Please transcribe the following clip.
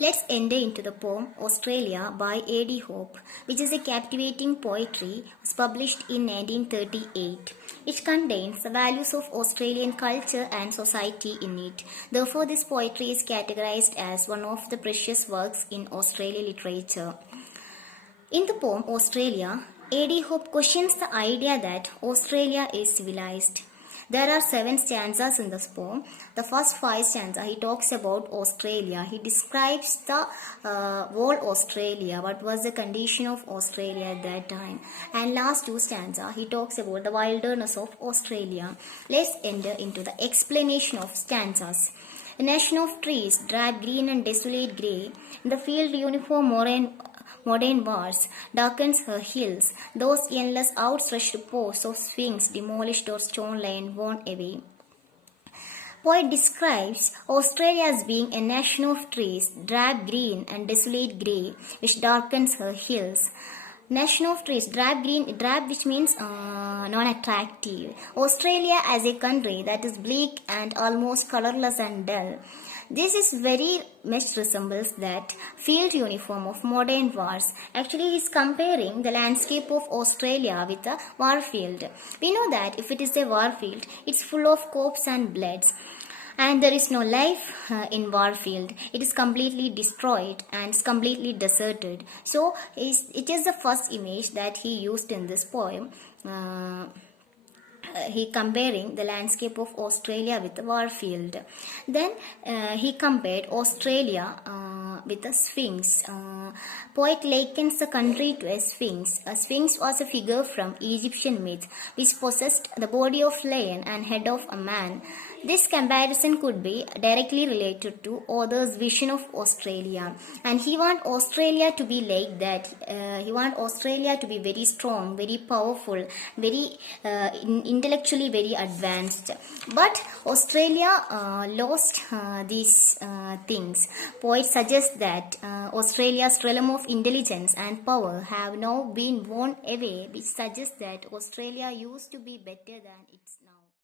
Let's enter into the poem Australia by A.D Hope, which is a captivating poetry was published in 1938. It contains the values of Australian culture and society in it. Therefore, this poetry is categorized as one of the precious works in Australian literature. In the poem Australia, A.D Hope questions the idea that Australia is civilized. There are 7 stanzas in this poem. The first 5 stanzas, he talks about Australia. He describes the whole Australia, what was the condition of Australia at that time. And last 2 stanzas, he talks about the wilderness of Australia. Let's enter into the explanation of stanzas. A nation of trees, drab green and desolate grey, in the field uniform modern wars darkens her hills, those endless outstretched paws of sphinx demolished or stone line worn away. Poet describes Australia as being a nation of trees, drab green and desolate grey, which darkens her hills. Nation of trees, drab green, drab which means non-attractive. Australia as a country that is bleak and almost colorless and dull. This is very much resembles that field uniform of modern wars. Actually, he is comparing the landscape of Australia with a war field. We know that if it is a war field, it's full of corpses and bloods. And there is no life in Warfield. It is completely destroyed and it's completely deserted. So it is the first image that he used in this poem. He comparing the landscape of Australia with the Warfield. Then he compared Australia with a sphinx. Poet likens the country to a sphinx. A sphinx was a figure from Egyptian myth which possessed the body of a lion and head of a man. This comparison could be directly related to author's vision of Australia, and he wants Australia to be like that. He wants Australia to be very strong, very powerful, very intellectually very advanced. But Australia lost these things. Poet suggests that Australia's realm of intelligence and power have now been worn away, which suggests that Australia used to be better than its